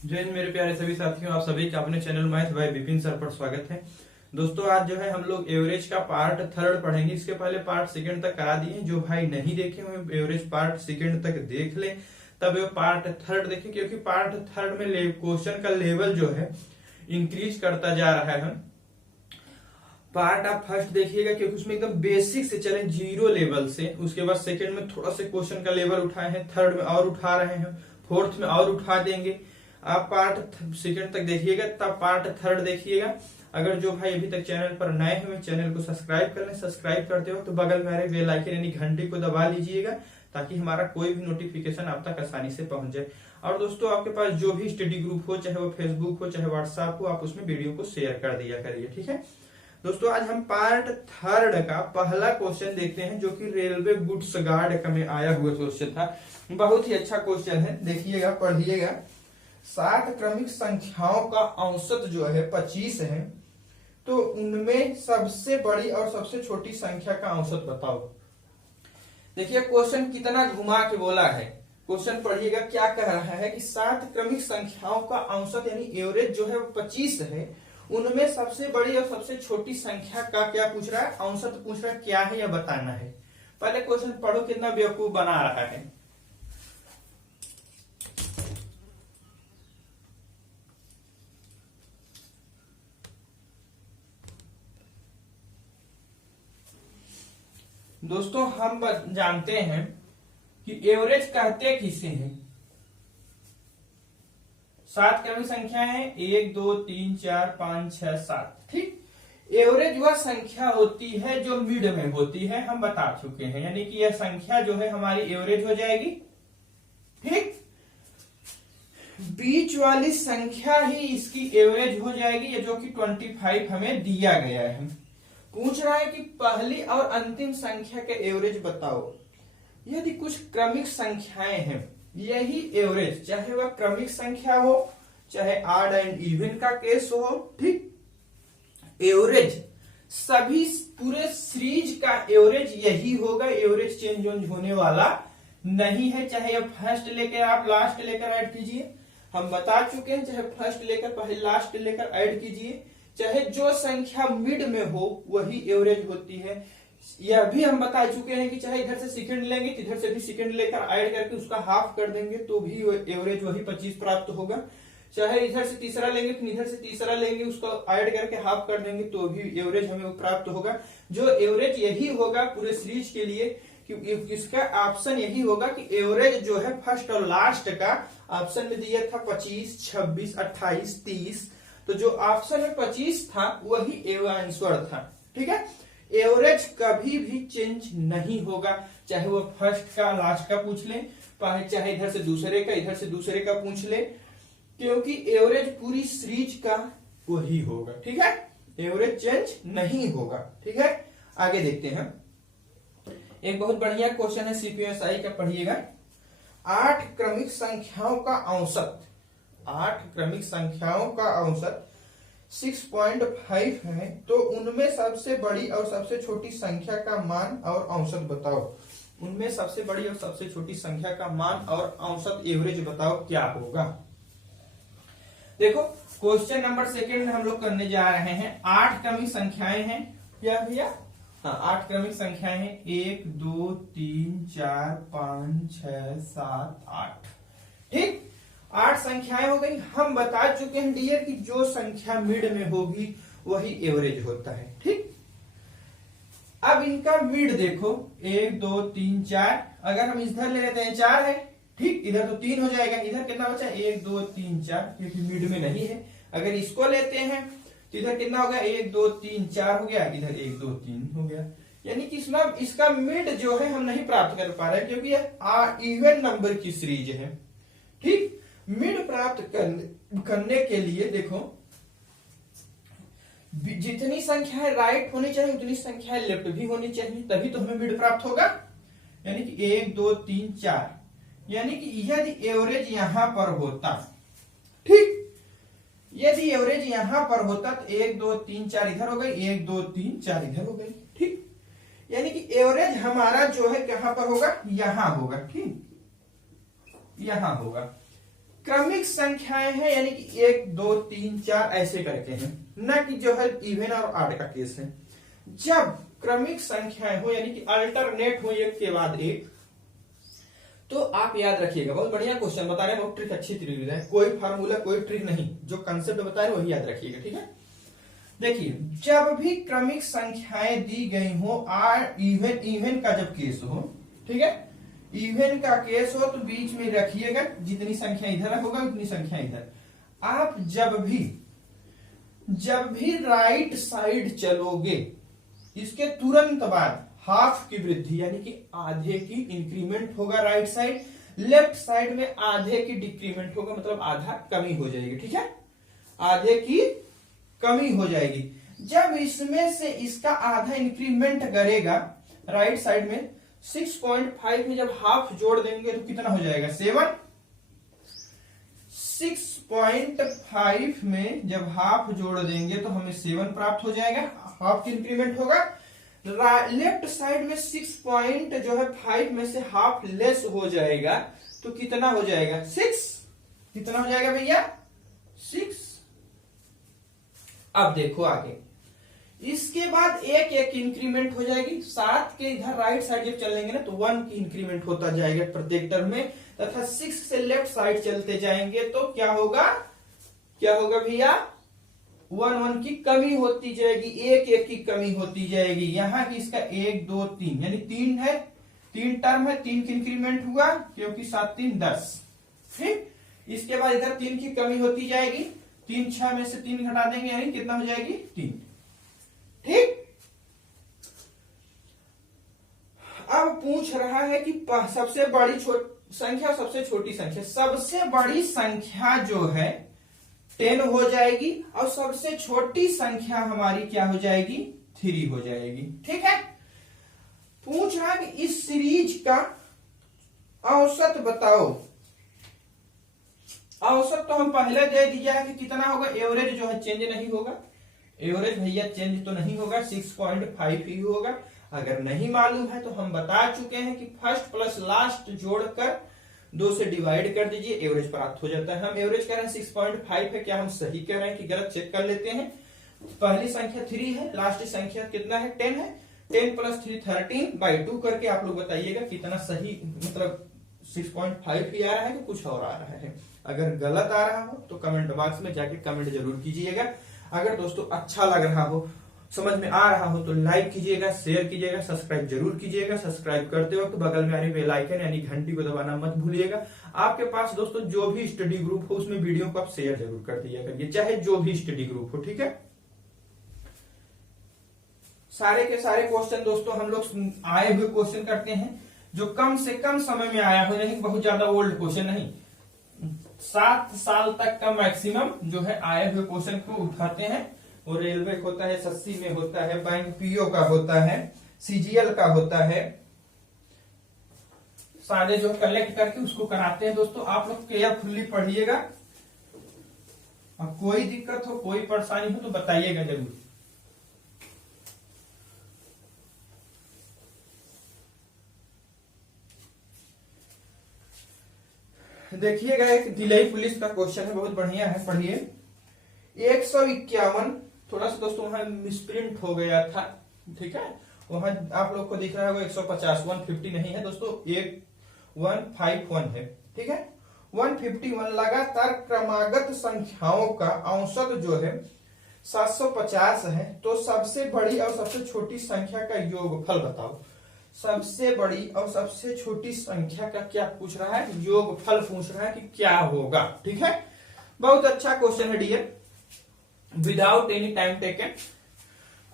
जय हिंद मेरे प्यारे सभी साथियों, आप सभी का अपने channel math bye Vipin sir पर स्वागत है। दोस्तों आज जो है हम लोग एवरेज का पार्ट थर्ड पढ़ेंगे। इसके पहले पार्ट सेकंड तक करा दिए। जो भाई नहीं देखे हुए एवरेज पार्ट सेकंड तक देख ले, तब वो पार्ट थर्ड देखें, क्योंकि पार्ट थर्ड में क्वेश्चन का लेवल जो है इंक्रीज करता जा रहा है। पार्ट आप फर्स्ट देखिएगा क्योंकि उसमें एकदम बेसिक से चले, जीरो लेवल से। उसके बाद सेकंड में थोड़ा सा क्वेश्चन का लेवल उठाए हैं, थर्ड में और उठा रहे हैं, फोर्थ में और उठा देंगे। आप पार्ट सेकंड तक देखिएगा, तब पार्ट थर्ड देखिएगा। अगर जो भाई अभी तक चैनल पर नए हुए, चैनल को सब्सक्राइब कर लें। सब्सक्राइब करते हो तो बगल में आ रहे बेल आइकन यानी घंटी को दबा लीजिएगा, ताकि हमारा कोई भी नोटिफिकेशन आप तक आसानी से पहुंच जाए। और दोस्तों आपके पास जो भी स्टडी ग्रुप हो, चाहे वो फेसबुक हो चाहे व्हाट्सएप हो, आप उसमें वीडियो को शेयर कर दिया करिए, ठीक है। दोस्तों आज हम पार्ट थर्ड का पहला क्वेश्चन देखते हैं, जो कि रेलवे गुड्स गार्ड का में आया हुआ क्वेश्चन था। बहुत ही अच्छा क्वेश्चन है, देखिएगा, पढ़िएगा। 7 क्रमिक संख्याओं का औसत जो है 25 है, तो उनमें सबसे बड़ी और सबसे छोटी संख्या का औसत बताओ। देखिए क्वेश्चन कितना घुमा के बोला है। क्वेश्चन पढ़िएगा, क्या कह रहा है कि 7 क्रमिक संख्याओं का औसत यानी एवरेज जो है वो 25 है, उनमें सबसे बड़ी और सबसे छोटी संख्या का क्या पूछ रहा है, औसत पूछ रहा है। क्या है यह बताना है। पहले क्वेश्चन पढ़ो, कितना बेवकूफ बना रहा है। दोस्तों हम जानते हैं कि एवरेज कहते किसे हैं। 7 क्रमिक संख्या है, 1 2 3 4 5 6 7, ठीक। एवरेज वह संख्या होती है जो मिड में होती है, हम बता चुके हैं। यानी कि यह संख्या जो है हमारी एवरेज हो जाएगी, ठीक। बीच वाली संख्या ही इसकी एवरेज हो जाएगी, ये जो कि 25 हमें दिया गया है। पूछ रहा है कि पहली और अंतिम संख्या के एवरेज बताओ। यदि कुछ क्रमिक संख्याएं हैं, यही एवरेज, चाहे वह क्रमिक संख्या हो चाहे ऑड एंड इवन का केस हो, ठीक। एवरेज सभी पूरे सीरीज का एवरेज यही होगा। एवरेज चेंज होने वाला नहीं है, चाहे अब फर्स्ट लेकर आप लास्ट लेकर ऐड कीजिए। हम बता चुके हैं, चाहे फर्स्ट लेकर पहले लास्ट लेकर ऐड कीजिए, चाहे जो संख्या मिड में हो वही एवरेज होती है। यह भी हम बता चुके हैं कि चाहे इधर से सेकंड लेंगे तो इधर से भी सेकंड लेकर ऐड करके उसका हाफ कर देंगे तो भी एवरेज वही 25 प्राप्त होगा। चाहे इधर से तीसरा लेंगे फिर इधर से तीसरा लेंगे, उसको ऐड करके हाफ कर देंगे तो भी एवरेज हमें प्राप्त होगा। जो एवरेज यही होगा पूरे सीरीज के लिए, क्योंकि इसका ऑप्शन यही होगा कि एवरेज जो है फर्स्ट और लास्ट का ऑप्शन में दिया था 25, 26, 28, 30, तो जो ऑप्शन में 25 था वही आंसर था, ठीक है। एवरेज कभी भी चेंज नहीं होगा, चाहे वो फर्स्ट का लास्ट का पूछ ले, चाहे इधर से दूसरे का इधर से दूसरे का पूछ ले, क्योंकि एवरेज पूरी सीरीज का वही होगा, ठीक है। एवरेज चेंज नहीं होगा, ठीक है। आगे देखते हैं, एक बहुत बढ़िया क्वेश्चन है सीपीएसआई का, पढ़िएगा। 8 क्रमिक संख्याओं का औसत, 8 क्रमिक संख्याओं का औसत 6.5 है, तो उनमें सबसे बड़ी और सबसे छोटी संख्या का मान और औसत बताओ। उनमें सबसे बड़ी और सबसे छोटी संख्या का मान और औसत एवरेज बताओ क्या होगा। देखो क्वेश्चन नंबर सेकंड में हम लोग करने जा रहे हैं। 8 क्रमिक संख्याएं हैं, क्या भैया, हाँ 8 क्रमिक संख्याएं हैं, 1 2 3 4 5 6 7 8, ठीक। 8 संख्याएं हो गई। हम बता चुके हैं डियर कि जो संख्या मिड में होगी वही एवरेज होता है, ठीक। अब इनका मिड देखो, 1 2 3 4, अगर हम इधर ले लेते हैं 4 है, ठीक, इधर तो 3 हो जाएगा, इधर कितना बचा 1 2 3 4, क्योंकि मिड में नहीं है। अगर इसको लेते हैं तो इधर कितना हो गया 1 2 3 4 हो गया, इधर 1 2 3 हो गया। यानी कि इसका मिड जो है हम नहीं प्राप्त कर पा रहे, क्योंकि यह इवन नंबर की सीरीज है, ठीक। मिड प्राप्त करने के लिए देखो, जितनी संख्याएं राइट होनी चाहिए उतनी संख्याएं लेफ्ट भी होनी चाहिए, तभी तो हमें मिड प्राप्त होगा। यानी कि 1 2 3 4, यानी कि यदि एवरेज यहां पर होता, ठीक, यदि एवरेज यहां पर होता तो 1 2 3 4 इधर हो गई, 1 2 3 4 इधर हो गई, ठीक। यानी कि एवरेज हमारा जो है कहां पर होगा, यहां होगा, ठीक, यहां होगा। क्रमिक संख्याएं हैं यानी कि 1 2 3 4 ऐसे करके हैं, न कि जो है इवन और ऑड का केस है। जब क्रमिक संख्याएं हो यानी कि अल्टरनेट हो एक के बाद एक, तो आप याद रखिएगा, बहुत बढ़िया क्वेश्चन बता रहे हैं, बहुत ट्रिक अच्छी तरीके है, कोई फार्मूला कोई ट्रिक नहीं, जो कंसेप्ट बता रहे हैं वही याद रखिएगा, ठीक है। देखिए जब भी क्रमिक संख्याएं दी गई हो इवन का जब केस हो, ठीक है, इवन का केस हो तो बीच में रखिएगा, जितनी संख्या इधर होगा उतनी संख्या इधर। आप जब भी राइट साइड चलोगे, इसके तुरंत बाद हाफ की वृद्धि यानी कि आधे की इंक्रीमेंट होगा राइट साइड, लेफ्ट साइड में आधे की डिक्रीमेंट होगा, मतलब आधा कमी हो जाएगी, ठीक है, आधे की कमी हो जाएगी। जब इसमें से इसका आधा इंक्रीमेंट करेगा राइट साइड में, 6.5 में जब हाफ जोड़ देंगे तो कितना हो जाएगा 7। 6.5 में जब हाफ जोड़ देंगे तो हमें 7 प्राप्त हो जाएगा, हाफ की इंक्रीमेंट होगा। लेफ्ट साइड में 6.5 में से हाफ लेस हो जाएगा तो कितना हो जाएगा 6, कितना हो जाएगा भैया 6। अब देखो आगे, इसके बाद एक एक इंक्रीमेंट हो जाएगी, 7 के इधर राइट साइड जब चलेंगे ना तो 1 की इंक्रीमेंट होता जाएगा प्रत्येक टर्म में, तथा 6 से लेफ्ट साइड चलते जाएंगे तो क्या होगा भैया 1 की कमी होती जाएगी, एक एक की कमी होती जाएगी। यहां की इसका 1 2 3 यानी 3 है, 3 टर्म है, 3 की इंक्रीमेंट हुआ क्योंकि 7 3 10, ठीक। इसके बाद इधर 3 की कमी होती जाएगी, 3 6 में से 3 घटा देंगे यानी कितना हो जाएगी 3, ठीक। अब पूछ रहा है कि सबसे बड़ी संख्या सबसे छोटी संख्या, सबसे बड़ी संख्या जो है 10 हो जाएगी और सबसे छोटी संख्या हमारी क्या हो जाएगी 3 हो जाएगी, ठीक है। पूछ रहा है कि इस सीरीज का औसत बताओ। औसत तो हम पहले दे दिया है कि कितना होगा, एवरेज जो है चेंज नहीं होगा, एवरेज भैया चेंज तो नहीं होगा, 6.5 ही होगा। अगर नहीं मालूम है तो हम बता चुके हैं कि फर्स्ट प्लस लास्ट जोड़कर 2 से डिवाइड कर दीजिए, एवरेज प्राप्त हो जाता है। हम एवरेज कह रहे हैं 6.5 है, क्या हम सही कह रहे हैं कि गलत, चेक कर लेते हैं। पहली संख्या 3 है, लास्ट संख्या कितना है 10 है, 10 + 3 13/2 करके आप लोग बताइएगा कितना सही, मतलब 6.5 ही आ रहा है कि कुछ और आ रहा है। अगर गलत आ रहा हो तो कमेंट बॉक्स में जाके कमेंट जरूर कीजिएगा। अगर दोस्तों अच्छा लग रहा हो, समझ में आ रहा हो तो लाइक कीजिएगा, शेयर कीजिएगा, सब्सक्राइब जरूर कीजिएगा। सब्सक्राइब करते वक्त बगल में आ रही बेल आइकन यानी घंटी को दबाना मत भूलिएगा। आपके पास दोस्तों जो भी स्टडी ग्रुप हो उसमें वीडियो को आप शेयर जरूर कर दिया करिए, चाहे जो भी स्टडी ग्रुप हो, ठीक है। सारे के सारे क्वेश्चन दोस्तों हम लोग आए हुए क्वेश्चन करते हैं, जो कम से कम समय में आया हो, यानी बहुत ज्यादा ओल्ड क्वेश्चन नहीं, 7 साल तक का मैक्सिमम जो है आए हुए क्वेश्चन को उठाते हैं। और रेलवे होता है, एसएससी में होता है, बैंक पीओ का होता है, सीजीएल का होता है, सारे जो कलेक्ट करके उसको कराते हैं। दोस्तों आप लोग केयरफुल्ली पढ़िएगा, और कोई दिक्कत हो, कोई परेशानी हो तो बताइएगा जरूर। देखिएगा एक दिल्ली पुलिस का क्वेश्चन है, बहुत बढ़िया है, पढ़िए। 151, थोड़ा सा दोस्तों वहां मिसप्रिंट हो गया था, ठीक है, वहां आप लोग को दिख रहा है 150, 150 नहीं है दोस्तों, 151 है, ठीक है। 151 लगातार क्रमागत संख्याओं का औसत जो है 750 है, तो सबसे बड़ी और सबसे छोटी संख्या का योगफल बताओ। सबसे बड़ी और सबसे छोटी संख्या का क्या पूछ रहा है, योगफल पूछ रहा है कि क्या होगा, ठीक है। बहुत अच्छा क्वेश्चन है dear, without any time taken,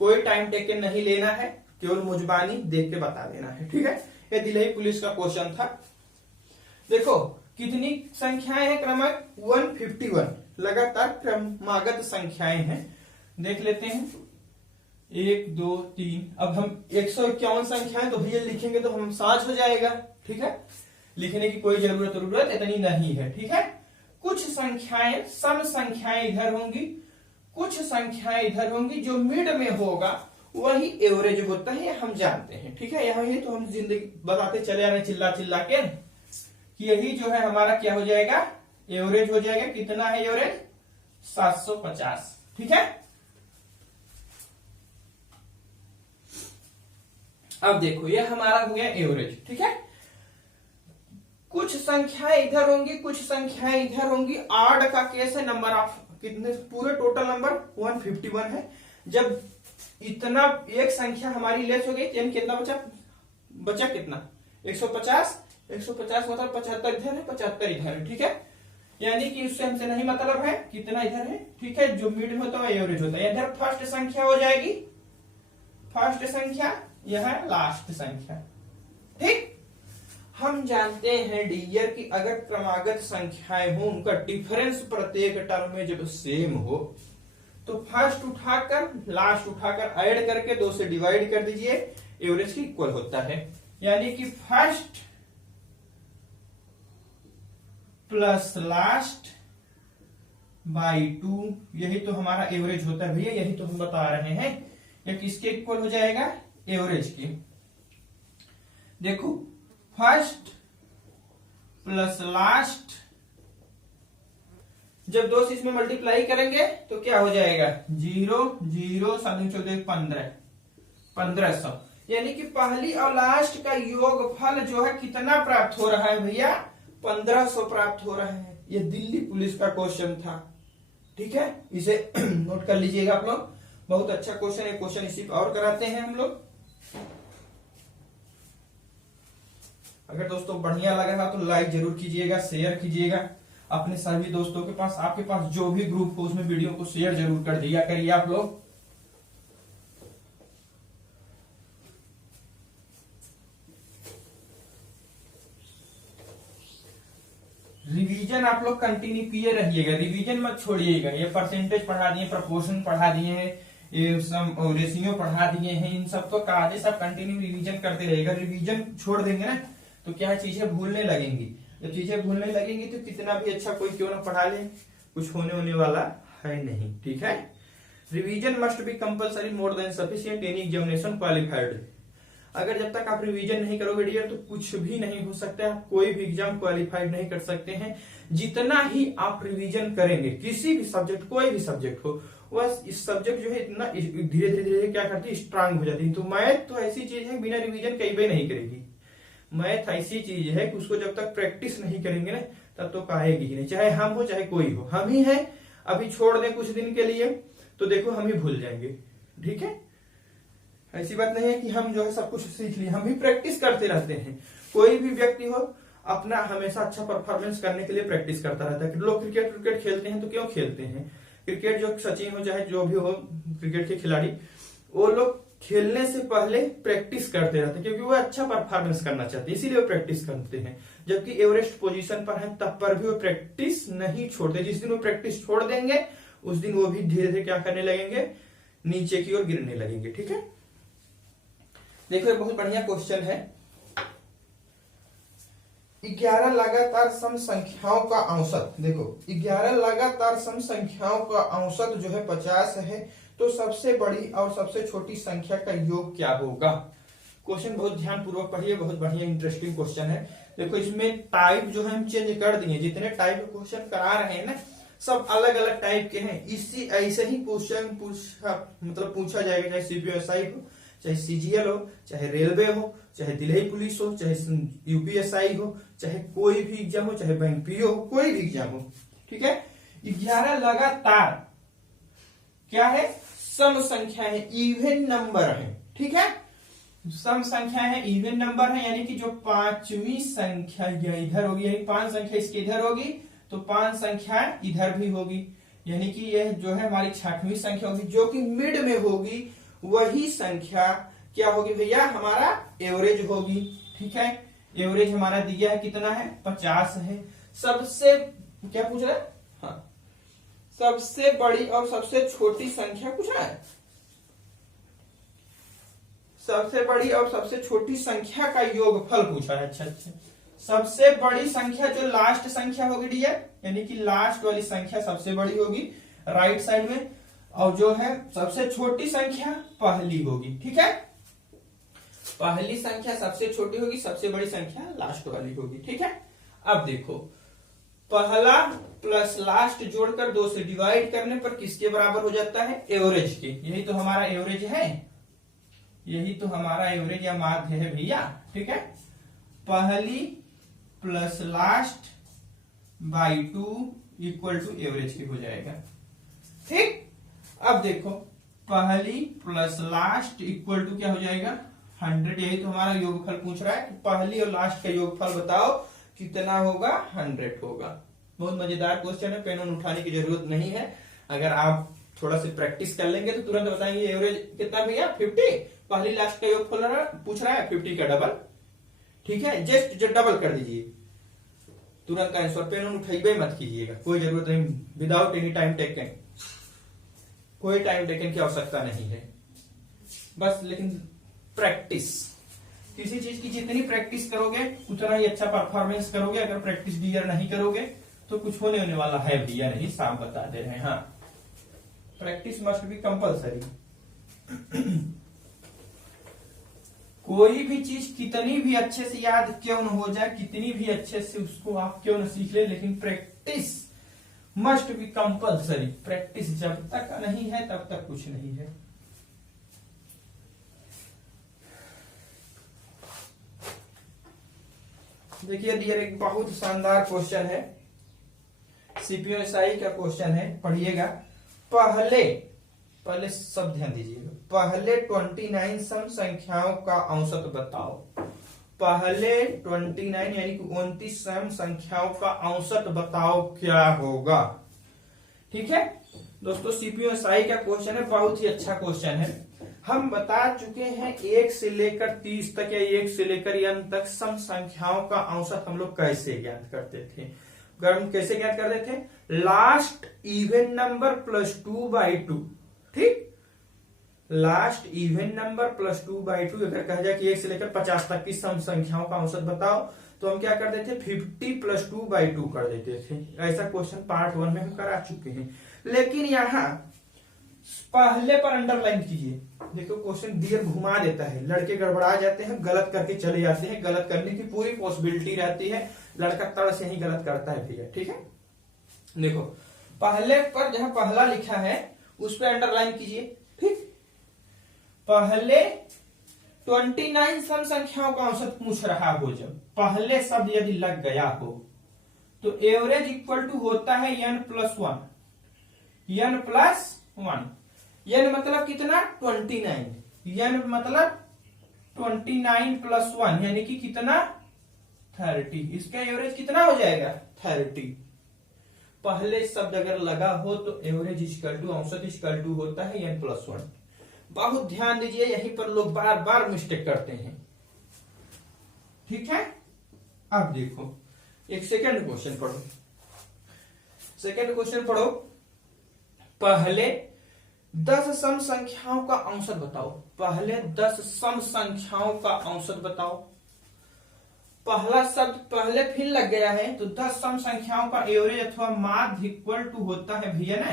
कोई टाइम टेकन नहीं लेना है, केवल मुजबानी देख के बता देना है, ठीक है। ये दिल्ली पुलिस का क्वेश्चन था। देखो कितनी संख्याएं हैं, क्रमांक 151, लगातार क्रमागत संख्याएं हैं, देख लेते हैं 1 2 3। अब हम 151 संख्याएं तो भैया लिखेंगे तो हम साझ हो जाएगा, ठीक है, लिखने की कोई जरूरत इतनी नहीं है, ठीक है। कुछ संख्याएं सम संख्याएं इधर होंगी, कुछ संख्याएं इधर होंगी, जो मिड में होगा वही एवरेज होता है, हम जानते हैं, ठीक है। यहाँ ये तो हम जिंदगी बताते चले आ रहे चिल्ला चिल्ला के कि यही जो है हमारा क्या हो जाएगा एवरेज हो जाएगा, कितना है एवरेज 750। ठीक है, अब देखो ये हमारा हो गया एवरेज। ठीक है, कुछ संख्याएं इधर होंगी, कुछ संख्याएं इधर होंगी। आड का केस है, नंबर ऑफ कितने, पूरे टोटल नंबर 151 है। जब इतना एक संख्या हमारी लेस हो गई यानी कितना बचा कितना 150 मतलब 75 इधर है, 75 इधर है। ठीक है, यानी कि उससे हमसे नहीं मतलब है कितना इधर है। ठीक है, जो मिड में होता है एवरेज होता है। इधर फर्स्ट संख्या हो जाएगी, फर्स्ट संख्या, यह है लास्ट संख्या। ठीक, हम जानते हैं डियर कि अगर क्रमागत संख्याएं हो, उनका डिफरेंस प्रत्येक टर्म में जब सेम हो तो फर्स्ट उठाकर लास्ट उठाकर ऐड करके 2 से डिवाइड कर दीजिए, एवरेज के इक्वल होता है। यानी कि फर्स्ट प्लस लास्ट बाई 2, यही तो हमारा एवरेज होता है भैया, यही तो हम बता रहे हैं। ये किसके इक्वल हो जाएगा, एवरेज के। देखो फर्स्ट प्लस लास्ट, जब 2 से इसमें मल्टीप्लाई करेंगे तो क्या हो जाएगा 0 0 7 14 15 1500। यानी कि पहली और लास्ट का योगफल जो है कितना प्राप्त हो रहा है भैया, 1500 प्राप्त हो रहा है। ये दिल्ली पुलिस का क्वेश्चन था। ठीक है, इसे नोट कर लीजिएगा आप लोग, बहुत अच्छा क्वेश्चन है। क्वेश्चन इसी और कराते हैं हम लोग। अगर दोस्तों बढ़िया लगा तो लाइक जरूर कीजिएगा, शेयर कीजिएगा अपने सभी दोस्तों के पास। आपके पास जो भी ग्रुप हो उसमें वीडियो को शेयर जरूर कर दिया करिए आप लोग। रिवीजन आप लोग कंटिन्यू किए रहिएगा, रिवीजन मत छोड़िएगा। ये परसेंटेज पढ़ा दिए, प्रोपोर्शन पढ़ा दिए हैं, ये सब रेशियो पढ़ा दिए हैं, इन सब तो काजे सब कंटिन्यू रिवीजन करते रहेगा। रिवीजन छोड़ देंगे ना तो क्या चीजें भूलने लगेंगी। जब चीजें भूलने लगेंगी तो कितना भी अच्छा कोई क्यों ना पढ़ा ले, कुछ होने वाला है नहीं। ठीक है, revision must be compulsory more than sufficient in examination qualified. अगर जब तक आप रिवीजन नहीं करोगे डियर तो कुछ भी नहीं हो सकता, आप कोई भी एग्जाम क्वालिफाइड नहीं कर सकते हैं। जितना ही आप रिवीजन करेंगे किसी भी सब्जेक्ट, कोई भी सब्जेक्ट हो, बस इस सब्जेक्ट जो है इतना धीरे धीरे क्या करती है, स्ट्रांग हो जाती है। तो मैथ तो ऐसी चीज है बिना रिवीजन कई भी नहीं करेगी। मैथ ऐसी चीज है कि उसको जब तक प्रैक्टिस नहीं करेंगे ना तब तो कहेगी ही नहीं, चाहे हम हो चाहे कोई हो। हम ही है, अभी छोड़ दें कुछ दिन के लिए तो देखो हम ही भूल जाएंगे। ठीक है, ऐसी बात नहीं है कि हम जो है सब कुछ सीख लिए, हम भी प्रैक्टिस करते रहते हैं। कोई भी व्यक्ति हो अपना हमेशा अच्छा परफॉर्मेंस करने के लिए प्रैक्टिस करता रहता है। लोग क्रिकेट खेलते हैं तो क्यों खेलते हैं, क्रिकेट जो सचिन हो चाहे जो भी हो क्रिकेट के खिलाड़ी, वो लोग खेलने से पहले प्रैक्टिस करते रहते हैं क्योंकि वो अच्छा परफॉर्मेंस करना चाहते हैं, इसीलिए वो प्रैक्टिस करते हैं। जबकि एवरेस्ट पोजीशन पर है तब पर भी वो प्रैक्टिस नहीं छोड़ते। जिस दिन वो प्रैक्टिस छोड़ देंगे उस दिन वो भी धीरे धीरे क्या करने लगेंगे, नीचे की ओर गिरने लगेंगे। ठीक है, देखो ये बहुत बढ़िया क्वेश्चन है। 11 लगातार सम संख्याओं का औसत, देखो 11 लगातार सम संख्याओं का औसत जो है 50 है, तो सबसे बड़ी और सबसे छोटी संख्या का योग क्या होगा। क्वेश्चन बहुत ध्यान पूर्वक पढ़िए, बहुत बढ़िया इंटरेस्टिंग क्वेश्चन है। देखो इसमें टाइप जो है हम चेंज कर दिए, जितने टाइप के क्वेश्चन करा रहे हैं ना सब अलग अलग टाइप के हैं। इसी ऐसे ही क्वेश्चन पूछा जाएगा, चाहे सीपीएसआई हो, चाहे सीजीएल हो, चाहे रेलवे हो, चाहे दिल्ली पुलिस हो, चाहे यूपीएसआई हो, चाहे कोई भी एग्जाम हो, चाहे बैंक पीओ हो, कोई भी एग्जाम हो। ठीक है, 11 लगातार क्या है, सम संख्या है, इवन नंबर है। ठीक है, सम संख्या है, इवन नंबर है, यानी कि जो पांचवी संख्या इधर होगी, यानी 5 संख्या इसके इधर होगी तो 5 संख्या इधर भी होगी, यानी कि यह जो है हमारी 6वीं संख्या होगी, जो कि मिड में होगी वही संख्या क्या होगी भैया, हमारा एवरेज होगी। ठीक है, एवरेज हमारा दिया है कितना है, 50 है। सबसे क्या पूछ रहा है, हाँ सबसे बड़ी और सबसे छोटी संख्या पूछ रहा है, सबसे बड़ी और सबसे छोटी संख्या का योगफल पूछा है। अच्छा, सबसे बड़ी संख्या जो लास्ट संख्या होगी डियर, यानी कि लास्ट वाली संख्या सबसे बड़ी होगी राइट साइड में, और जो है सबसे छोटी संख्या पहली होगी। ठीक है, पहली संख्या सबसे छोटी होगी, सबसे बड़ी संख्या लास्ट वाली होगी। ठीक है, अब देखो पहला प्लस लास्ट जोड़कर 2 से डिवाइड करने पर किसके बराबर हो जाता है? एवरेज के। यही तो हमारा एवरेज है, यही तो हमारा एवरेज या माध्य है भैया। ठीक है, पहली plus last by 2 equal to average के हो जाएगा। ठीक, अब देखो पहली प्लस लास्ट इक्वल टू क्या हो जाएगा? 100। यही तो हमारा योगफल पूछ रहा है कि पहली और लास्ट का योगफल बताओ कितना होगा? 100 होगा। बहुत मजेदार क्वेश्चन है, पेन उठाने की जरूरत नहीं है। अगर आप थोड़ा सी प्रैक्टिस कर लेंगे तो तुरंत बताएंगे एवरेज कितना भैया? 50। पहली लास्ट का योगफल पूछ रहा है, 50 का डबल। ठीक है, जस्ट डबल कर दीजिए, तुरंत आंसर। पेन उठाइए मत कीजिएगा, कोई जरूरत नहीं, विदाउट एनी टाइम टेकन, कोई टाइम टेकन की आवश्यकता नहीं है। बस लेकिन प्रैक्टिस, किसी चीज की जितनी प्रैक्टिस करोगे उतना ही अच्छा परफॉर्मेंस करोगे। अगर प्रैक्टिस डियर नहीं करोगे तो कुछ होने वाला है भैया नहीं, साफ बता दे रहे हैं। हाँ, प्रैक्टिस मस्ट बी कंपल्सरी। कोई भी चीज कितनी भी अच्छे से याद क्यों न हो जाए, कितनी भी अच्छे से उसको आप क्यों न सीख ले, लेकिन practice must be compulsory. Practice जब तक नहीं है तब तक कुछ नहीं है। देखिए डियर, एक बहुत शानदार क्वेश्चन है, सीपीएसआई का क्वेश्चन है, पढ़िएगा। पहले सब ध्यान दीजिएगा। पहले 29 सम संख्याओं का औसत बताओ। पहले 29 यानी कि 29 सम संख्याओं का औसत बताओ क्या होगा। ठीक है दोस्तों, सीपीएसआई का क्वेश्चन है, बहुत ही अच्छा क्वेश्चन है। हम बता चुके हैं 1 से लेकर 30 तक या 1 से लेकर n तक सम संख्याओं का औसत हम लोग कैसे ज्ञात करते थे। हम कैसे ज्ञात करते थे? Last even number plus 2/2। ठीक, लास्ट इवन नंबर प्लस 2/2। अगर कहा जाए कि 1 से लेकर 50 तक की सम संख्याओं का औसत बताओ तो हम क्या कर देते थे? 50 प्लस 2/2 कर देते थे। ऐसा क्वेश्चन पार्ट 1 में हम करा चुके हैं। लेकिन यहां पहले पर अंडरलाइन कीजिए। देखो क्वेश्चन डियर घुमा देता है, लड़के गड़बड़ा जाते हैं, गलत करके चले जाते हैं। गलत करने की पूरी पॉसिबिलिटी रहती है, लड़का तड़ से ही गलत करता है भैया। ठीक है, देखो पहले पर जहां पहला लिखा है उस पर अंडरलाइन कीजिए। ठीक, पहले 29 सम संख्याओं का औसत पूछ रहा हो, जब पहले शब्द यदि लग गया हो तो एवरेज इक्वल टू होता है n+1। n+1, n मतलब कितना? 29। n मतलब 29 + 1 यानी कि कितना? 30। इसका एवरेज कितना हो जाएगा? 30। पहले शब्द अगर लगा हो तो एवरेज इक्वल टू औसत इक्वल टू होता है n+1। बहुत ध्यान दीजिए, यहीं पर लोग बार बार मिस्टेक करते हैं। ठीक है, अब देखो एक सेकंड क्वेश्चन पढ़ो। सेकंड क्वेश्चन पढ़ो। पहले 10 सम संख्याओं का औसत बताओ। पहले 10 सम संख्याओं का औसत बताओ। पहला शब्द पहले फिर लग गया है तो 10 सम संख्याओं का एवरेज अथवा माध्य इक्वल टू होता है भैया ना,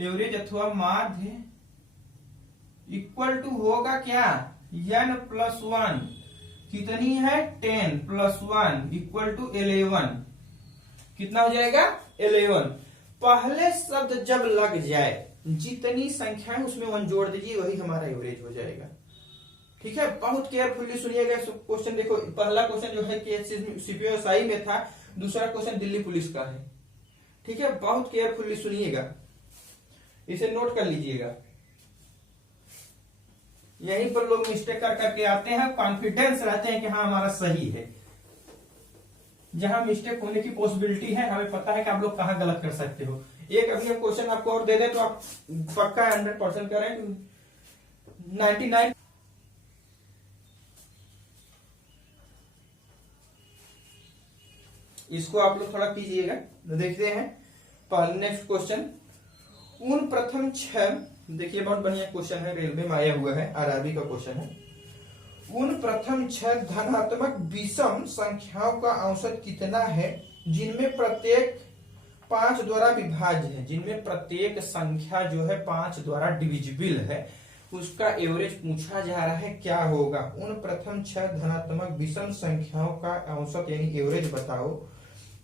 एवरेज अथवा माध्य इक्वल टू होगा क्या? n+1 कितनी है? 10 + 1 इक्वल टू 11। कितना हो जाएगा? 11। पहले शब्द जब लग जाए, जितनी संख्या है उसमें 1 जोड़ दीजिए, वही हमारा एवरेज हो जाएगा। ठीक है, बहुत केयरफुली सुनिएगा क्वेश्चन। देखो पहला क्वेश्चन जो है कि सीपीएसआई में था, दूसरा क्वेश्चन दिल्ली पुलिस का है। ठीक है, बहुत केयरफुली सुनिएगा, इसे नोट कर लीजिएगा। यहीं पर लोग मिस्टेक कर करके आते हैं, कॉन्फिडेंस रहते हैं कि हाँ हमारा सही है। जहां मिस्टेक होने की पॉसिबिलिटी है, हमें पता है कि आप लोग कहां गलत कर सकते हो। एक अभी हम क्वेश्चन आपको और दे दें तो आप पक्का 100% करें। 99 इसको आप लोग थोड़ा कीजिएगा, देखते हैं। पहले नेक्स्ट क्वेश्चन, उन प्रथम 6, देखिए बहुत बढ़िया क्वेश्चन है, रेलवे में आया हुआ है, आरआरबी का क्वेश्चन है। उन प्रथम 6 धनात्मक विषम संख्याओं का औसत कितना है जिनमें प्रत्येक 5 द्वारा विभाज्य है। जिनमें प्रत्येक संख्या जो है 5 द्वारा डिविजिबल है, उसका एवरेज पूछा जा रहा है, क्या होगा। उन प्रथम 6 धनात्मक विषम संख्याओं का औसत यानी एवरेज बताओ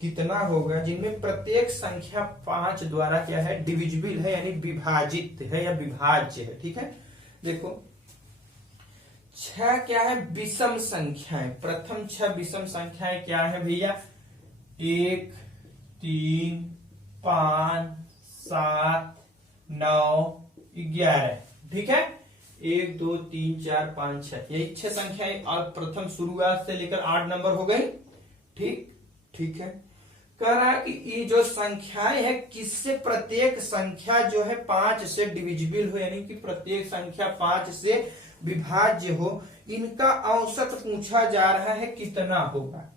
कितना होगा जिनमें प्रत्येक संख्या 5 द्वारा क्या है, डिविजिबल है, यानी विभाजित है या विभाज्य है। ठीक है, देखो 6 क्या है, विषम संख्याएं। प्रथम 6 विषम संख्याएं क्या है भैया, 1, 3, 5, 7, 9, 11। ठीक है, 1, 2, 3, 4, 5, 6, यही 6 संख्याएं और प्रथम शुरुआत से लेकर 8 नंबर हो गई। ठीक है, कह रहा है कि ये जो संख्याएं है किससे, प्रत्येक संख्या जो है 5 से डिविजिबल हो, यानी कि प्रत्येक संख्या 5 से विभाज्य हो, इनका औसत पूछा जा रहा है कितना होगा।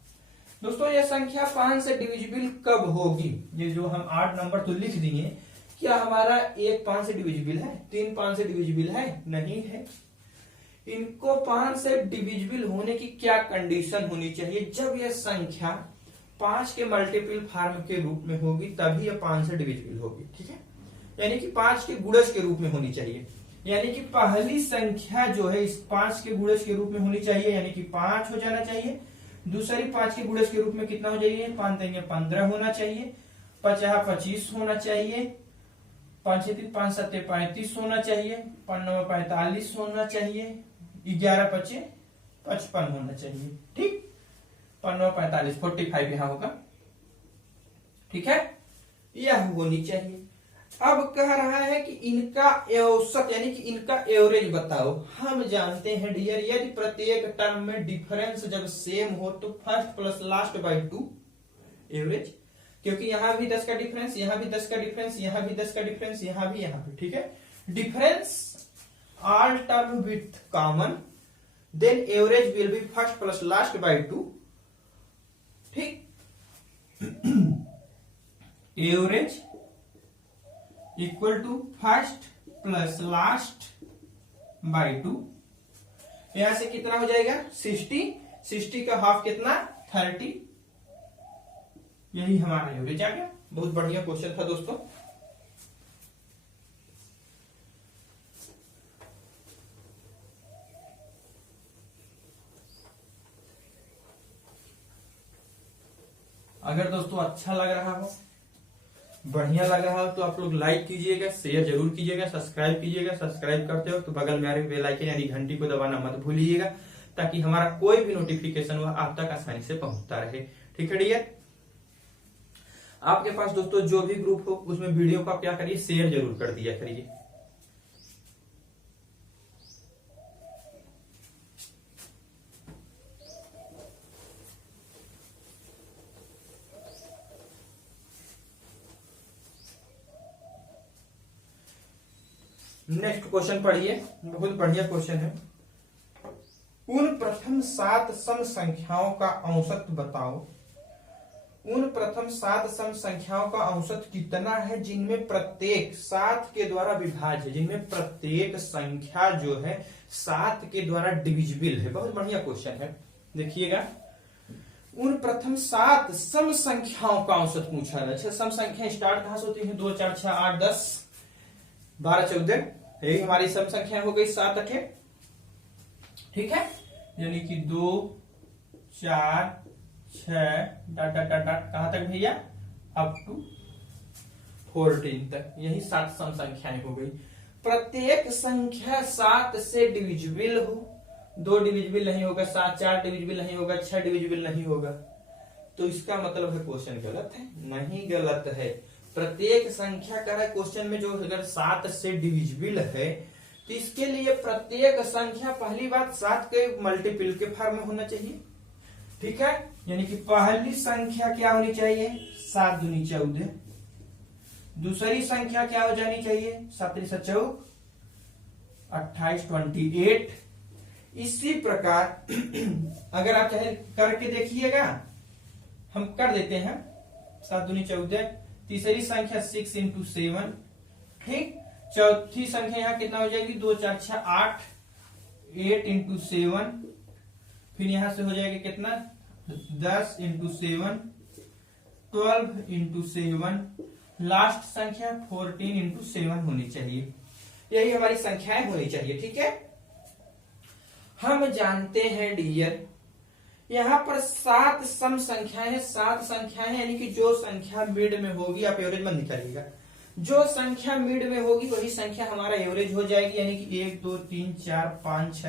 दोस्तों ये संख्या 5 से डिविजिबल कब होगी, ये जो हम 8 नंबर तो लिख दिए, क्या हमारा 1 5 से डिविजिबल है, 3 5 से डिविजिबल है, नहीं है। इनको 5 से डिविजिबल होने की क्या कंडीशन होनी चाहिए, जब यह संख्या 5 के मल्टीपल फॉर्म के रूप में होगी तभी यह 5 से डिविजिबल होगी। ठीक है, यानी कि 5 के गुणज के रूप में होनी चाहिए, यानी कि पहली संख्या जो है इस 5 के गुणज के रूप में होनी चाहिए, यानी कि 5 हो जाना चाहिए। दूसरी 5 के गुणज के रूप में कितना हो जाइए, 5 देंगे 15 होना चाहिए, 50 25 होना चाहिए, 5 3 5 7 35 होना चाहिए, 5 9 45 होना चाहिए, 11 5 55 होना चाहिए। ठीक, 5 9 45 45 यहाँ होगा। ठीक है, यह होनी चाहिए। अब कह रहा है कि इनका औसत यानी कि इनका एवरेज बताओ। हम जानते हैं डियर, यदि प्रत्येक टर्म में डिफरेंस जब सेम हो तो first plus last by 2 average, क्योंकि यहां भी 10 का डिफरेंस, यहां भी 10 का डिफरेंस, यहां भी 10 का डिफरेंस, यहां भी। ठीक है, difference all term with common, then average will be first plus last by 2। ठीक, average equal to first plus last by 2। यहां से कितना हो जाएगा 60, 60 का हाफ कितना 30, यही हमारा एवरेज आ गया। बहुत बढ़िया क्वेश्चन था दोस्तों। अगर दोस्तों अच्छा लग रहा हो, बढ़िया लग रहा हो तो आप लोग लाइक कीजिएगा, शेयर जरूर कीजिएगा, सब्सक्राइब कीजिएगा। सब्सक्राइब करते हो तो बगल में आ रही बेल आइकन यानी घंटी को दबाना मत भूलिएगा, ताकि हमारा कोई भी नोटिफिकेशन वह आप तक आसानी से पहुंचता रहे। ठीक है डियर, आपके पास दोस्तों जो भी ग्रुप हो उसमें वीडियो को आप क्या करिए, शेयर जरूर कर दिया करिए। नेक्स्ट क्वेश्चन पढ़िए, बहुत बढ़िया क्वेश्चन है। उन प्रथम 7 सम संख्याओं का औसत बताओ। उन प्रथम 7 सम संख्याओं का औसत कितना है जिनमें प्रत्येक 7 के द्वारा विभाज्य, जिनमें प्रत्येक संख्या जो है 7 के द्वारा डिविजिबल है। बहुत बढ़िया क्वेश्चन है, देखिएगा। उन प्रथम 7 सम संख्याओं का औसत पूछा है। अच्छा, सम संख्या स्टार्ट कहां से होती है, 2 4 6 8 10 12 14, यही हमारी सम संख्या हो गई 7 8। ठीक है, यानी कि 2 4 6 डॉट डॉट डॉट डॉट कहां तक भैया, अप टू 14 तक, यही 7 सम संख्याएं हो गई। प्रत्येक संख्या 7 से डिविजिबल हो, 2 डिविजिबल नहीं होगा, 7 4 डिविजिबल नहीं होगा, 6 डिविजिबल नहीं होगा, तो इसका मतलब है क्वेश्चन गलत है। नहीं गलत है, प्रत्येक संख्या का है क्वेश्चन में जो अगर 7 से डिविजिबल है तो इसके लिए प्रत्येक संख्या पहली बात 7 के मल्टीपल के फॉर्म में होना चाहिए। ठीक है, यानी कि पहली संख्या क्या होनी चाहिए, 7 दूनी 14। दूसरी संख्या क्या हो जानी चाहिए, 7 3 14 28 28। इसी प्रकार अगर आप चाहे करके देखिएगा, हम कर देते हैं 7 दूनी 14। तीसरी संख्या 6 इंटू 7। ठीक, चौथी संख्या यहां कितना हो जाएगी, 2 4 6 8 8 इंटू 7। फिर यहां से हो जाएगा कितना 10 इंटू 7 12 इंटू 7। लास्ट संख्या 14 इंटू 7 होनी चाहिए। यही हमारी संख्याएं होनी चाहिए। ठीक है, हम जानते हैं डियर यहाँ पर 7 सम संख्याएं हैं, 7 संख्याएं यानी कि जो संख्या मिड में होगी, आप एवरेज मत निकालिएगा, जो संख्या मिड में होगी वही संख्या हमारा एवरेज हो जाएगी। यानी कि 1 2 3 4 5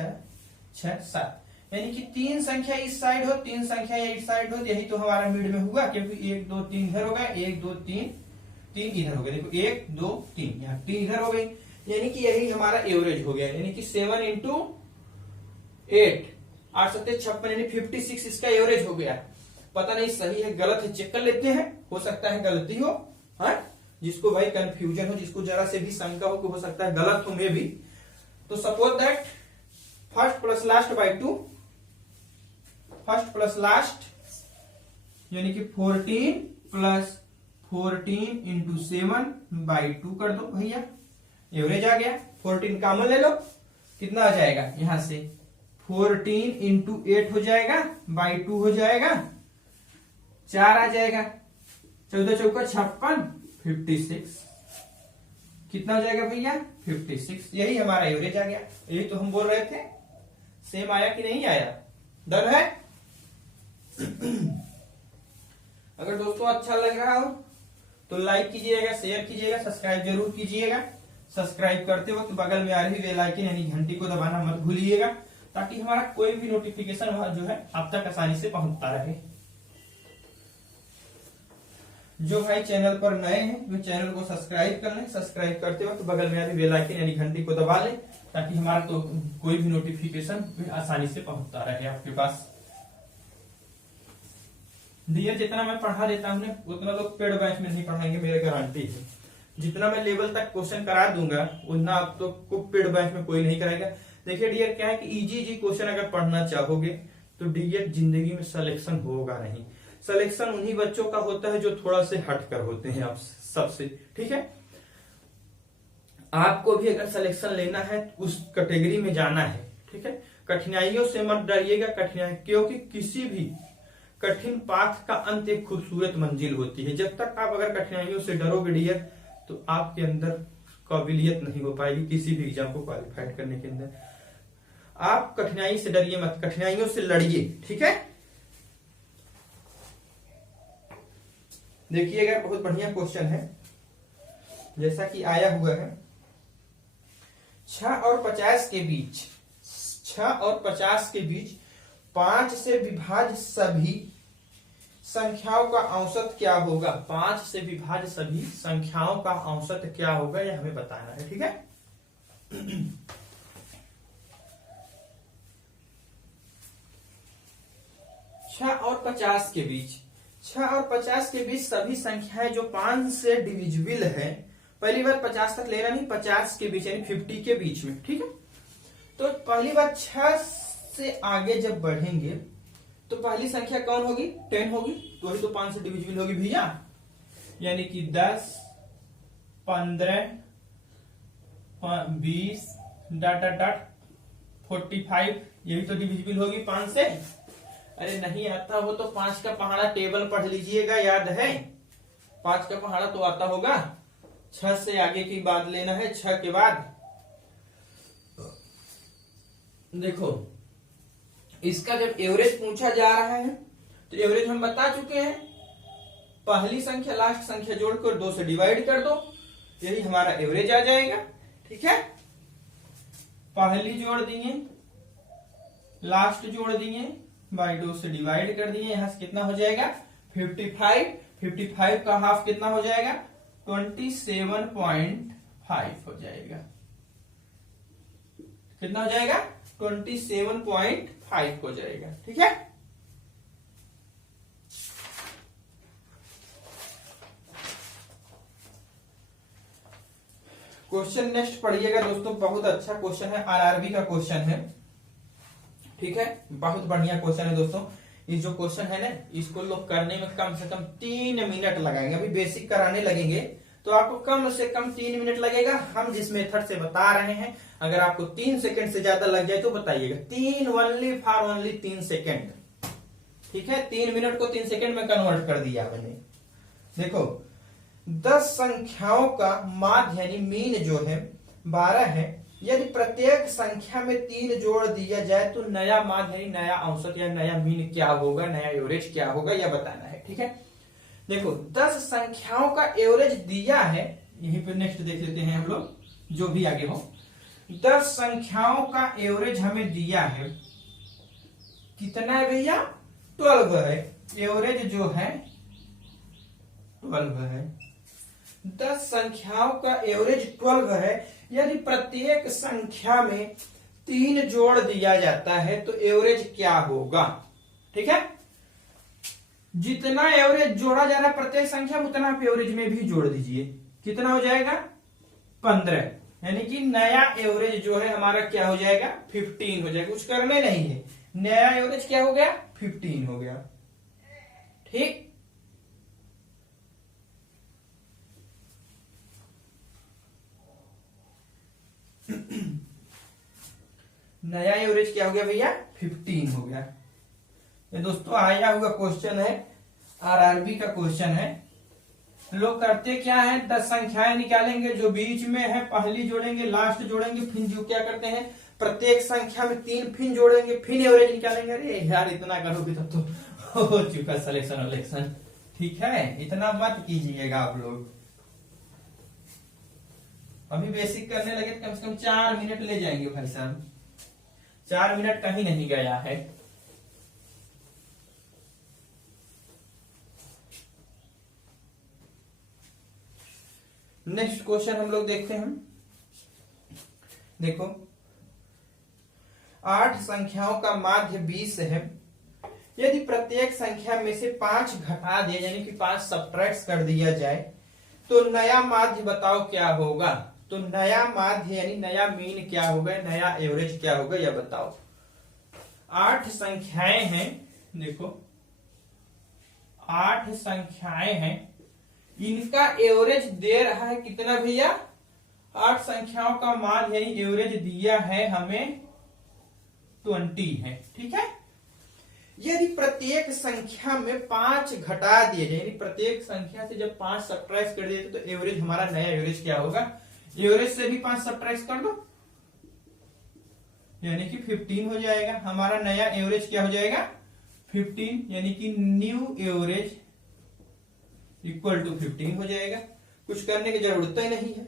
6 7, यानी कि 3 संख्या इस साइड हो, 3 संख्या इस साइड हो, यही तो हमारा मिड में हुआ, क्योंकि 1 2 3 इधर हो गया, 1 2 3 3 इधर हो गया, देखो 1 2 3, यहाँ 3 इधर हो गई, यानी कि यही हमारा एवरेज हो गया। यानी कि 7 इंटू 8 8 7 56, यानी 56 इसका एवरेज हो गया। पता नहीं सही है गलत है, चेक कर लेते हैं, हो सकता है गलती हो, हाँ? जिसको भाई कंफ्यूजन हो, जिसको जरा से भी शंका हो कि हो सकता है गलत हो, में भी, तो suppose that first plus last by 2, first plus last यानी कि 14 प्लस 14 इंटू 7 बाई 2 कर दो भैया, एवरेज आ गया। 14 कॉमन ले लो, कितना आ जाएगा यहां से 14 इंटू 8 हो जाएगा, बाई 2 हो जाएगा, 4 आ जाएगा, 14 चौका 56, 56 कितना हो जाएगा भैया 56, यही हमारा एवरेज आ गया। यही तो हम बोल रहे थे, सेम आया कि नहीं आया, डन है। अगर दोस्तों अच्छा लग रहा हो तो लाइक कीजिएगा, शेयर कीजिएगा, सब्सक्राइब जरूर कीजिएगा। सब्सक्राइब करते वक्त बगल में आ रही बेल आइकन यानी घंटी को दबाना मत भूलिएगा, ताकि हमारा कोई भी नोटिफिकेशन जो है आप तक आसानी से पहुंचता रहे। जो भाई चैनल पर नए हैं वे चैनल को सब्सक्राइब कर लें, सब्सक्राइब करते वक्त बगल में आ रही बेल आइकन यानी घंटी को दबा लें, ताकि हमारा तो कोई भी नोटिफिकेशन आसानी से पहुंचता रहे आपके पास। डियर जितना मैं पढ़ा देता हूँ उतना लोग पेड बैच में नहीं पढ़ाएंगे, मेरी गारंटी है। जितना मैं लेवल तक क्वेश्चन करा दूंगा उतना आप तो पेड बैच में कोई नहीं कराएगा। देखिए डियर क्या है कि इजी क्वेश्चन अगर पढ़ना चाहोगे तो डियर जिंदगी में सिलेक्शन होगा नहीं। सिलेक्शन उन्हीं बच्चों का होता है जो थोड़ा से हट कर होते हैं आप सबसे, ठीक है। आपको भी अगर सिलेक्शन लेना है उस कैटेगरी में जाना है, ठीक है। कठिनाइयों से मत डरिएगा, कठिनाई क्योंकि किसी भी कठिन पाथ का अंत एक खूबसूरत मंजिल होती है। जब तक आप अगर कठिनाइयों से डरोगे डियर तो आपके अंदर काबिलियत नहीं हो पाएगी किसी भी एग्जाम को क्वालिफाइड करने के अंदर। आप कठिनाई से डरिए मत, कठिनाइयों से लड़िए, ठीक है। देखिएगा बहुत बढ़िया क्वेश्चन है, जैसा कि आया हुआ है 6 और 50 के बीच, 6 और 50 के बीच 5 से विभाज्य सभी संख्याओं का औसत क्या होगा। 5 से विभाज्य सभी संख्याओं का औसत क्या होगा यह हमें बताना है, ठीक है। 6 और 50 के बीच, 6 और 50 के बीच सभी संख्याएं जो 5 से डिविजिबल है, पहली बार 50 तक लेना नहीं, 50 के बीच यानी 50 के बीच में, ठीक है। तो पहली बार 6 से आगे जब बढ़ेंगे तो पहली संख्या कौन होगी 10 होगी, तो वही तो 5 से डिविजिबल होगी भैया, यानी कि 10 15 20 45 यही तो डिविजिबल होगी 5 से। अरे नहीं आता हो तो 5 का पहाड़ा टेबल पढ़ लीजिएगा, याद है 5 का पहाड़ा तो आता होगा। 6 से आगे की बात लेना है, 6 के बाद देखो इसका जब एवरेज पूछा जा रहा है तो एवरेज हम बता चुके हैं, पहली संख्या लास्ट संख्या जोड़कर 2 से डिवाइड कर दो, यही हमारा एवरेज आ जाएगा, ठीक है। पहली जोड़ दिए, लास्ट जोड़ दिए, बाई 2 से डिवाइड कर दिए, यहां से कितना हो जाएगा 55, 55 का हाफ कितना हो जाएगा 27.5 हो जाएगा, कितना हो जाएगा 27.5 हो जाएगा, ठीक है। क्वेश्चन नेक्स्ट पढ़िएगा दोस्तों, बहुत अच्छा क्वेश्चन है, आरआरबी का क्वेश्चन है, ठीक है। बहुत बढ़िया क्वेश्चन है दोस्तों। ये जो क्वेश्चन है ना इसको लोग करने में कम से कम 3 मिनट लगाएंगे। अभी बेसिक कराने लगेंगे तो आपको कम से कम 3 मिनट लगेगा। हम जिस मेथड से बता रहे हैं अगर आपको 3 सेकंड से ज्यादा लग जाए तो बताइएगा। 3 ओनली 3 सेकंड, ठीक है। 3 मिनट को 3 सेकंड में कन्वर्ट कर दिया मैंने। देखो 10 संख्याओं का माध्य यानी मीन जो है 12 है, यदि प्रत्येक संख्या में 3 जोड़ दिया जाए तो नया माध्य यानी नया औसत या नया मीन क्या होगा, नया एवरेज क्या होगा, यह बताना है। ठीक है, देखो 10 संख्याओं का एवरेज दिया है, यहीं पे नेक्स्ट देख लेते हैं हम लोग, जो भी आगे हो। 10 संख्याओं का एवरेज हमें दिया है, कितना है भैया, 12 है। एवरेज जो है 12 है। 10 संख्याओं का एवरेज 12 है। यदि प्रत्येक संख्या में 3 जोड़ दिया जाता है तो एवरेज क्या होगा। ठीक है, जितना एवरेज जोड़ा जा रहा है प्रत्येक संख्या में उतना आप एवरेज में भी जोड़ दीजिए, कितना हो जाएगा 15, यानी कि नया एवरेज जो है हमारा क्या हो जाएगा 15 हो जाएगा। कुछ करने नहीं है, नया एवरेज क्या हो गया 15 हो गया। ठीक, नया एवरेज क्या हो गया भैया 15 हो गया। ये दोस्तों आया हुआ क्वेश्चन है, आरआरबी का क्वेश्चन है। लोग करते क्या है, 10 संख्याएं निकालेंगे, जो बीच में है पहली जोड़ेंगे, लास्ट जोड़ेंगे, फिर जो क्या करते हैं प्रत्येक संख्या में 3 फिर जोड़ेंगे, फिर एवरेज निकालेंगे। अरे यार इतना करोगे तब तो हो चुका सिलेक्शन वलेक्शन। ठीक है, इतना मत कीजिएगा आप लोग। अभी बेसिक करने लगे तो कम से कम 4 मिनट ले जाएंगे भाई साहब, 4 मिनट कहीं नहीं गया है। नेक्स्ट क्वेश्चन हम लोग देखते हैं। देखो 8 संख्याओं का माध्य 20 है। यदि प्रत्येक संख्या में से 5 घटा दिया यानी कि 5 सब्ट्रैक्ट कर दिया जाए तो नया माध्य बताओ क्या होगा। तो नया माध्य यानी नया मीन क्या होगा, नया एवरेज क्या होगा, यह बताओ। 8 संख्याएं हैं, देखो 8 संख्याएं हैं, इनका एवरेज दे रहा है कितना भैया 8 संख्याओं का माध्य यानी एवरेज दिया है हमें 20 है। ठीक है, यदि प्रत्येक संख्या में 5 घटा दिए जाए, यानी प्रत्येक संख्या से जब 5 सब्ट्रैक्ट कर दिए तो एवरेज हमारा नया एवरेज क्या होगा। एवरेज से भी 5 सब्ट्रैक्ट कर दो यानी कि 15 हो जाएगा। हमारा नया एवरेज क्या हो जाएगा 15, यानी कि न्यू एवरेज इक्वल टू 15 हो जाएगा। कुछ करने की जरूरत ही नहीं है।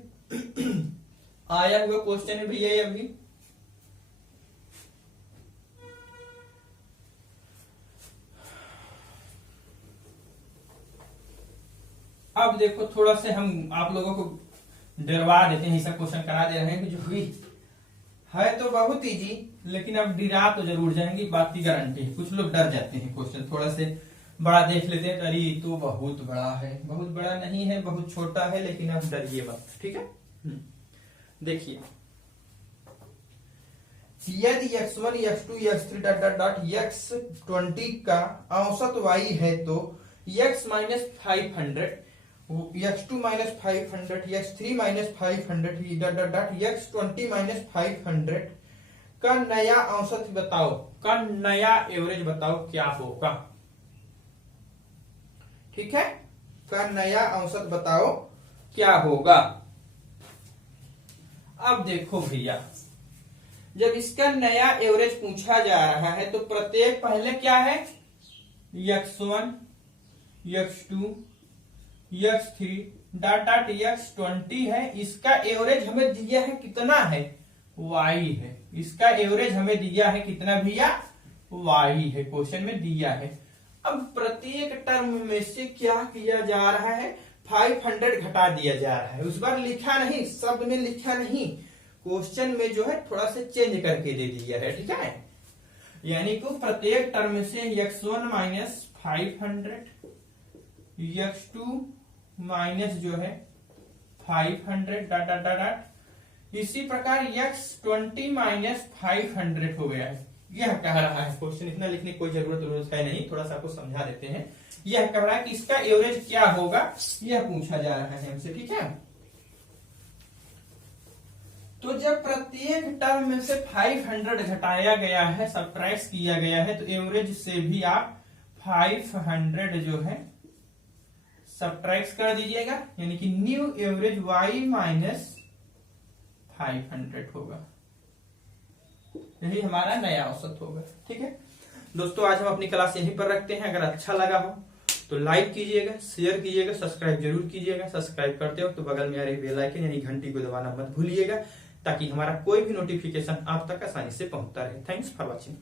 आया हुआ क्वेश्चन है भैया अभी। अब देखो थोड़ा से हम आप लोगों को डरवा देते हैं, ऐसा क्वेश्चन करा दे रहे हैं कि जो भी है तो बहुत इजी, लेकिन अब डरा तो जरूर जाएंगे, बात की गारंटी है। कुछ लोग डर जाते हैं, क्वेश्चन थोड़ा से बड़ा देख लेते हैं, अरे तो बहुत बड़ा है। बहुत बड़ा नहीं है, बहुत छोटा है, लेकिन अब डरिए मत। ठीक है, देखिए यदि x1 x2 x3 dot dot dot x20 का औसत y है तो x minus 500, x2 minus 500, x3 minus 500 dot dot dot x20 minus 500 का नया औसत बताओ, का नया एवरेज बताओ क्या होगा। ठीक है, का नया औसत बताओ क्या होगा। अब देखो भैया, जब इसका नया एवरेज पूछा जा रहा है तो प्रत्येक पहले क्या है x1 x2 x3 dot dot x20 है। इसका एवरेज हमें दिया है कितना है y है। इसका एवरेज हमें दिया है कितना भैया y है, क्वेश्चन में दिया है। अब प्रत्येक टर्म में से क्या किया जा रहा है 500 घटा दिया जा रहा है। उस बार लिखा नहीं, शब्द में लिखा नहीं, क्वेश्चन में जो है थोड़ा से चेंज करके दे दिया है। ठीक है, यानी कि प्रत्येक टर्म से x1 माइनस 500 x2 माइनस जो है 500 डॉट डॉट डॉट, इसी प्रकार x20 माइनस 500 हो गया है। यह कह रहा है क्वेश्चन, इतना लिखने की कोई जरूरत है नहीं, थोड़ा सा आपको समझा देते हैं। यह कह रहा है कि इसका एवरेज क्या होगा, यह पूछा जा रहा है हमसे। ठीक है, तो जब प्रत्येक टर्म में से 500 घटाया गया है, सब्ट्रैक्ट किया गया है, तो एवरेज से भी आप 500 जो है सब्ट्रैक्ट कर दीजिएगा, यानी कि न्यू एवरेज y माइनस 500 होगा। यही हमारा नया औसत होगा। ठीक है दोस्तों, आज हम अपनी क्लास यहीं पर रखते हैं। अगर अच्छा लगा हो तो लाइक कीजिएगा, शेयर कीजिएगा, सब्सक्राइब जरूर कीजिएगा। सब्सक्राइब करते हो तो बगल में आ रही बेल आइकन यानी घंटी को दबाना मत भूलिएगा, ताकि हमारा कोई भी नोटिफिकेशन आप तक आसानी से पहुंचता रहे। Thanks for watching.